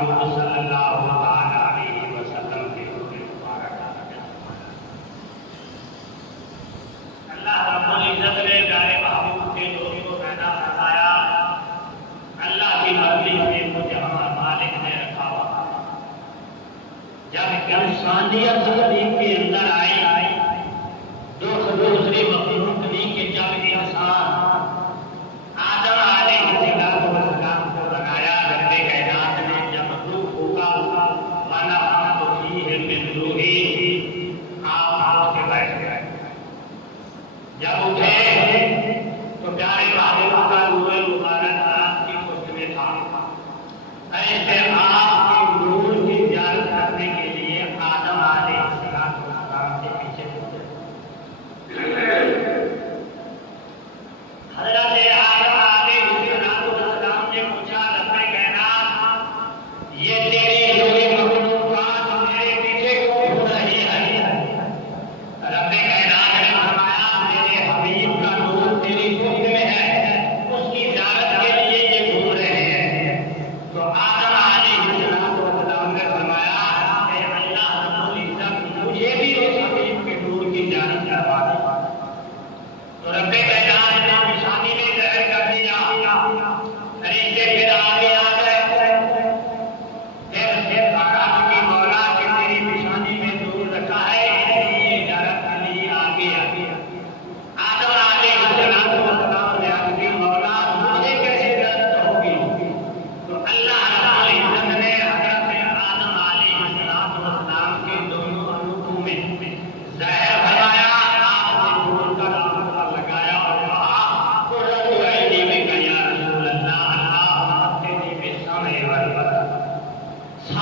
حضور صلی اللہ علیہ وسلم کے حضور مبارک اللہ رب العزت نے پیارے محبوب کے دوست کو پیدا فرمایا، اللہ کی مرضی سے مجھے ہمارا مالک نے رکھا ہوا۔ جب انسانیت زمین کے اندر آئی، دوسری مخلوق